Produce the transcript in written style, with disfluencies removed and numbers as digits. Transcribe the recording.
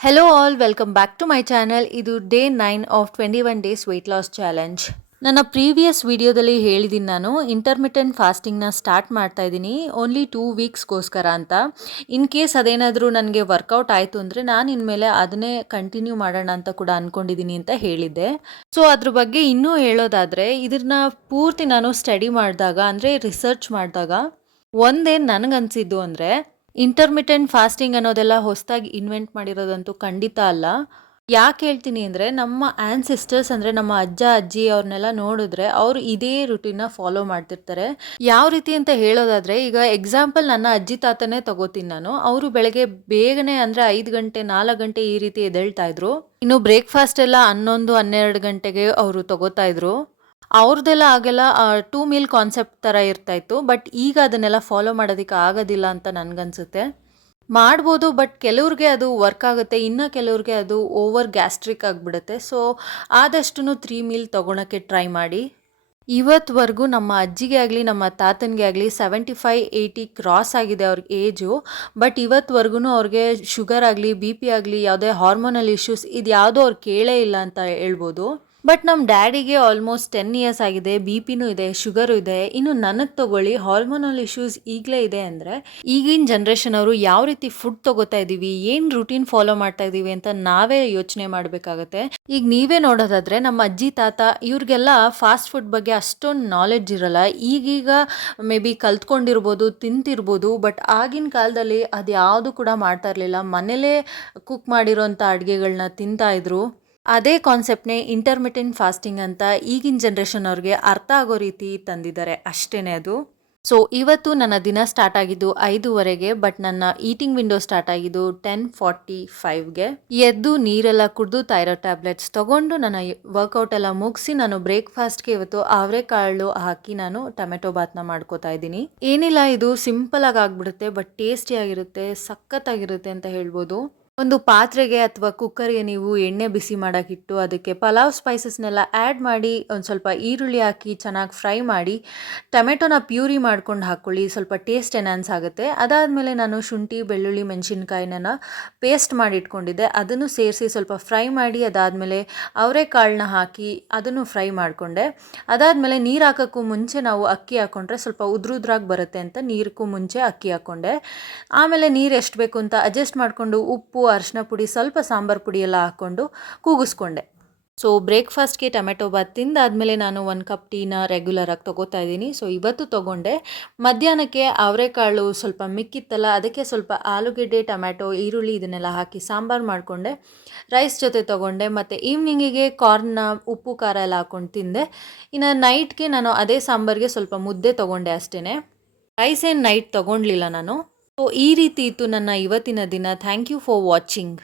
Hello all, welcome back to my channel. ಇದು day 9 of 21 days wait loss challenge. ನನ್ನ previous ವಿಡಿಯೋದಲ್ಲಿ ಹೇಳಿದ್ದೀನಿ ನಾನು ಇಂಟರ್ಮಿಟೆಂಟ್ ಫಾಸ್ಟಿಂಗ್ನ ಸ್ಟಾರ್ಟ್ ಮಾಡ್ತಾ ಇದ್ದೀನಿ ಓನ್ಲಿ 2 ವೀಕ್ಸ್ಗೋಸ್ಕರ ಅಂತ. ಇನ್ ಕೇಸ್ ಅದೇನಾದರೂ ನನಗೆ ವರ್ಕೌಟ್ ಆಯಿತು ಅಂದರೆ ನಾನು ಇನ್ಮೇಲೆ ಅದನ್ನೇ ಕಂಟಿನ್ಯೂ ಮಾಡೋಣ ಅಂತ ಕೂಡ ಅಂದ್ಕೊಂಡಿದ್ದೀನಿ ಅಂತ ಹೇಳಿದ್ದೆ. ಸೊ ಅದ್ರ ಬಗ್ಗೆ ಇನ್ನೂ ಹೇಳೋದಾದರೆ ಇದನ್ನ ಪೂರ್ತಿ ನಾನು ಸ್ಟಡಿ ಮಾಡಿದಾಗ ಅಂದರೆ ರಿಸರ್ಚ್ ಮಾಡಿದಾಗ ಒಂದೇನು ನನಗನ್ಸಿದ್ದು ಅಂದರೆ ಇಂಟರ್ಮಿಟೆಂಟ್ ಫಾಸ್ಟಿಂಗ್ ಅನ್ನೋದೆಲ್ಲ ಹೊಸದಾಗಿ ಇನ್ವೆಂಟ್ ಮಾಡಿರೋದಂತೂ ಖಂಡಿತ ಅಲ್ಲ. ಯಾಕೆ ಹೇಳ್ತೀನಿ ಅಂದರೆ ನಮ್ಮ ಆ್ಯನ್ಸಿಸ್ಟರ್ಸ್ ಅಂದರೆ ನಮ್ಮ ಅಜ್ಜ ಅಜ್ಜಿ ಅವ್ರನ್ನೆಲ್ಲ ನೋಡಿದ್ರೆ ಅವರು ಇದೇ ರುಟೀನ್ನ ಫಾಲೋ ಮಾಡ್ತಿರ್ತಾರೆ. ಯಾವ ರೀತಿ ಅಂತ ಹೇಳೋದಾದರೆ ಈಗ ಎಕ್ಸಾಂಪಲ್ ನನ್ನ ಅಜ್ಜಿ ತಾತನೇ ತಗೋತೀನಿ ನಾನು. ಅವರು ಬೆಳಗ್ಗೆ ಬೇಗನೆ ಅಂದರೆ 5 ಗಂಟೆ 4 ಗಂಟೆ ಈ ರೀತಿ ಎದ್ದೇಳ್ತಾ ಇದ್ರು. ಇನ್ನು ಬ್ರೇಕ್ಫಾಸ್ಟ್ ಎಲ್ಲ 11 12 ಗಂಟೆಗೆ ಅವರು ತಗೋತಾ ಇದ್ರು. ಅವ್ರದ್ದೆಲ್ಲ ಆಗೆಲ್ಲ 2 ಮೀಲ್ ಕಾನ್ಸೆಪ್ಟ್ ಥರ ಇರ್ತಾಯಿತ್ತು. ಬಟ್ ಈಗ ಅದನ್ನೆಲ್ಲ ಫಾಲೋ ಮಾಡೋದಕ್ಕೆ ಆಗೋದಿಲ್ಲ ಅಂತ ನನಗನ್ಸುತ್ತೆ. ಮಾಡ್ಬೋದು, ಬಟ್ ಕೆಲವ್ರಿಗೆ ಅದು ವರ್ಕ್ ಆಗುತ್ತೆ, ಇನ್ನು ಕೆಲವ್ರಿಗೆ ಅದು ಓವರ್ ಗ್ಯಾಸ್ಟ್ರಿಕ್ ಆಗಿಬಿಡುತ್ತೆ. ಸೊ ಆದಷ್ಟು 3 ಮೀಲ್ ತೊಗೊಳಕ್ಕೆ ಟ್ರೈ ಮಾಡಿ. ಇವತ್ತುವರೆಗೂ ನಮ್ಮ ಅಜ್ಜಿಗೆ ಆಗಲಿ ನಮ್ಮ ತಾತನಿಗೆ ಆಗಲಿ 75-80 ಕ್ರಾಸ್ ಆಗಿದೆ ಅವ್ರಿಗೆ ಏಜು. ಬಟ್ ಇವತ್ತುವರೆಗೂ ಅವ್ರಿಗೆ ಶುಗರ್ ಆಗಲಿ ಬಿ ಪಿ ಆಗಲಿ ಯಾವುದೇ ಹಾರ್ಮೋನಲ್ ಇಶ್ಯೂಸ್ ಇದು ಯಾವುದೂ ಅವ್ರು ಕೇಳೇ ಇಲ್ಲ ಅಂತ ಹೇಳ್ಬೋದು. ಬಟ್ ನಮ್ಮ ಡ್ಯಾಡಿಗೆ ಆಲ್ಮೋಸ್ಟ್ 10 ಇಯರ್ಸ್ ಆಗಿದೆ, ಬಿ ಪಿನೂ ಇದೆ, ಶುಗರು ಇದೆ. ಇನ್ನು ನನಗೆ ತಗೊಳ್ಳಿ ಹಾರ್ಮೋನಲ್ ಇಶ್ಯೂಸ್ ಈಗಲೇ ಇದೆ ಅಂದರೆ ಈಗಿನ ಜನ್ರೇಷನ್ ಅವರು ಯಾವ ರೀತಿ ಫುಡ್ ತೊಗೋತಾ ಇದ್ದೀವಿ, ಏನು ರೂಟೀನ್ ಫಾಲೋ ಮಾಡ್ತಾ ಇದ್ದೀವಿ ಅಂತ ನಾವೇ ಯೋಚನೆ ಮಾಡಬೇಕಾಗತ್ತೆ. ಈಗ ನೀವೇ ನೋಡೋದಾದರೆ ನಮ್ಮ ಅಜ್ಜಿ ತಾತ ಇವ್ರಿಗೆಲ್ಲ ಫಾಸ್ಟ್ ಫುಡ್ ಬಗ್ಗೆ ಅಷ್ಟೊಂದು ನಾಲೆಡ್ಜ್ ಇರಲ್ಲ. ಈಗೀಗ ಮೇ ಬಿ ಕಲ್ತ್ಕೊಂಡಿರ್ಬೋದು, ತಿಂತಿರ್ಬೋದು. ಬಟ್ ಆಗಿನ ಕಾಲದಲ್ಲಿ ಅದು ಯಾವುದು ಕೂಡ ಮಾಡ್ತಾ ಇರಲಿಲ್ಲ. ಮನೇಲೇ ಕುಕ್ ಮಾಡಿರೋಂಥ ಅಡುಗೆಗಳನ್ನ ತಿಂತಾಯಿದ್ರು. ಅದೇ ಕಾನ್ಸೆಪ್ಟ್ನೇ ಇಂಟರ್ಮಿಟೆಂಟ್ ಫಾಸ್ಟಿಂಗ್ ಅಂತ ಈಗಿನ ಜನ್ರೇಷನ್ ಅವ್ರಿಗೆ ಅರ್ಥ ಆಗೋ ರೀತಿ ತಂದಿದ್ದಾರೆ ಅಷ್ಟೇ ಅದು. ಸೊ ಇವತ್ತು ನನ್ನ ದಿನ ಸ್ಟಾರ್ಟ್ ಆಗಿದ್ದು 5:30ಗೆ, ಬಟ್ ನನ್ನ ಈಟಿಂಗ್ ವಿಂಡೋ ಸ್ಟಾರ್ಟ್ ಆಗಿದ್ದು 10:45ಗೆ. ಎದ್ದು ನೀರೆಲ್ಲ ಕುಡಿದು ಥೈರಾಯ್ಡ್ ಟ್ಯಾಬ್ಲೆಟ್ಸ್ ತೊಗೊಂಡು ನನ್ನ ವರ್ಕೌಟ್ ಎಲ್ಲ ಮುಗಿಸಿ ನಾನು ಬ್ರೇಕ್ಫಾಸ್ಟ್ಗೆ ಇವತ್ತು ಅವರೆಕಾಳು ಹಾಕಿ ನಾನು ಟೊಮೆಟೊ ಬಾತ್ನ ಮಾಡ್ಕೋತಾ ಇದ್ದೀನಿ. ಏನಿಲ್ಲ, ಇದು ಸಿಂಪಲ್ ಆಗಿ ಆಗ್ಬಿಡುತ್ತೆ, ಬಟ್ ಟೇಸ್ಟಿಯಾಗಿರುತ್ತೆ, ಸಖತ್ತಾಗಿರುತ್ತೆ ಅಂತ ಹೇಳ್ಬೋದು. ಒಂದು ಪಾತ್ರೆಗೆ ಅಥವಾ ಕುಕ್ಕರ್ಗೆ ನೀವು ಎಣ್ಣೆ ಬಿಸಿ ಮಾಡೋಕ್ಕಿಟ್ಟು ಅದಕ್ಕೆ ಪಲಾವ್ ಸ್ಪೈಸಸ್ನೆಲ್ಲ ಆ್ಯಡ್ ಮಾಡಿ ಒಂದು ಸ್ವಲ್ಪ ಈರುಳ್ಳಿ ಹಾಕಿ ಚೆನ್ನಾಗಿ ಫ್ರೈ ಮಾಡಿ ಟೊಮೆಟೊನ ಪ್ಯೂರಿ ಮಾಡ್ಕೊಂಡು ಹಾಕ್ಕೊಳ್ಳಿ, ಸ್ವಲ್ಪ ಟೇಸ್ಟ್ ಎನ್ಹಾನ್ಸ್ ಆಗುತ್ತೆ. ಅದಾದಮೇಲೆ ನಾನು ಶುಂಠಿ ಬೆಳ್ಳುಳ್ಳಿ ಮೆಣಸಿನ್ಕಾಯಿನ ಪೇಸ್ಟ್ ಮಾಡಿ ಇಟ್ಕೊಂಡಿದ್ದೆ, ಅದನ್ನು ಸೇರಿಸಿ ಸ್ವಲ್ಪ ಫ್ರೈ ಮಾಡಿ ಅದಾದಮೇಲೆ ಅವರೆಕಾಳನ್ನ ಹಾಕಿ ಅದನ್ನು ಫ್ರೈ ಮಾಡಿಕೊಂಡೆ. ಅದಾದಮೇಲೆ ನೀರು ಹಾಕೋಕ್ಕೂ ಮುಂಚೆ ನಾವು ಅಕ್ಕಿ ಹಾಕ್ಕೊಂಡ್ರೆ ಸ್ವಲ್ಪ ಉದ್ರುದ್ರಾಗಿ ಬರುತ್ತೆ ಅಂತ ನೀರಕ್ಕೂ ಮುಂಚೆ ಅಕ್ಕಿ ಹಾಕ್ಕೊಂಡೆ. ಆಮೇಲೆ ನೀರು ಎಷ್ಟು ಬೇಕು ಅಂತ ಅಡ್ಜಸ್ಟ್ ಮಾಡಿಕೊಂಡು ಉಪ್ಪು ಅರಿಶಿನ ಪುಡಿ ಸ್ವಲ್ಪ ಸಾಂಬಾರು ಪುಡಿ ಎಲ್ಲ ಹಾಕ್ಕೊಂಡು ಕೂಗಿಸ್ಕೊಂಡೆ. ಸೊ ಬ್ರೇಕ್ಫಾಸ್ಟ್ಗೆ ಟೊಮೆಟೊ ಬಾತ್ ತಿಂದಾದಮೇಲೆ ನಾನು 1 ಕಪ್ ಟೀನ ರೆಗ್ಯುಲರಾಗಿ ತೊಗೋತಾ ಇದ್ದೀನಿ. ಸೊ ಇವತ್ತು ತೊಗೊಂಡೆ. ಮಧ್ಯಾಹ್ನಕ್ಕೆ ಅವರೆಕಾಳು ಸ್ವಲ್ಪ ಮಿಕ್ಕಿತ್ತಲ್ಲ, ಅದಕ್ಕೆ ಸ್ವಲ್ಪ ಆಲೂಗೆಡ್ಡೆ ಟೊಮೆಟೊ ಈರುಳ್ಳಿ ಇದನ್ನೆಲ್ಲ ಹಾಕಿ ಸಾಂಬಾರು ಮಾಡಿಕೊಂಡೆ. ರೈಸ್ ಜೊತೆ ತೊಗೊಂಡೆ. ಮತ್ತು ಈವ್ನಿಂಗಿಗೆ ಕಾರ್ನ್ನ ಉಪ್ಪು ಖಾರ ಎಲ್ಲ ಹಾಕ್ಕೊಂಡು ತಿಂದೆ. ಇನ್ನು ನೈಟ್ಗೆ ನಾನು ಅದೇ ಸಾಂಬಾರಿಗೆ ಸ್ವಲ್ಪ ಮುದ್ದೆ ತೊಗೊಂಡೆ ಅಷ್ಟೇ. ರೈಸ್ ಏನು ನೈಟ್ ತೊಗೊಂಡ್ಲಿಲ್ಲ ನಾನು. ಸೊ ಈ ರೀತಿ ಇತ್ತು ನನ್ನ ಇವತ್ತಿನ ದಿನ. Thank you for watching.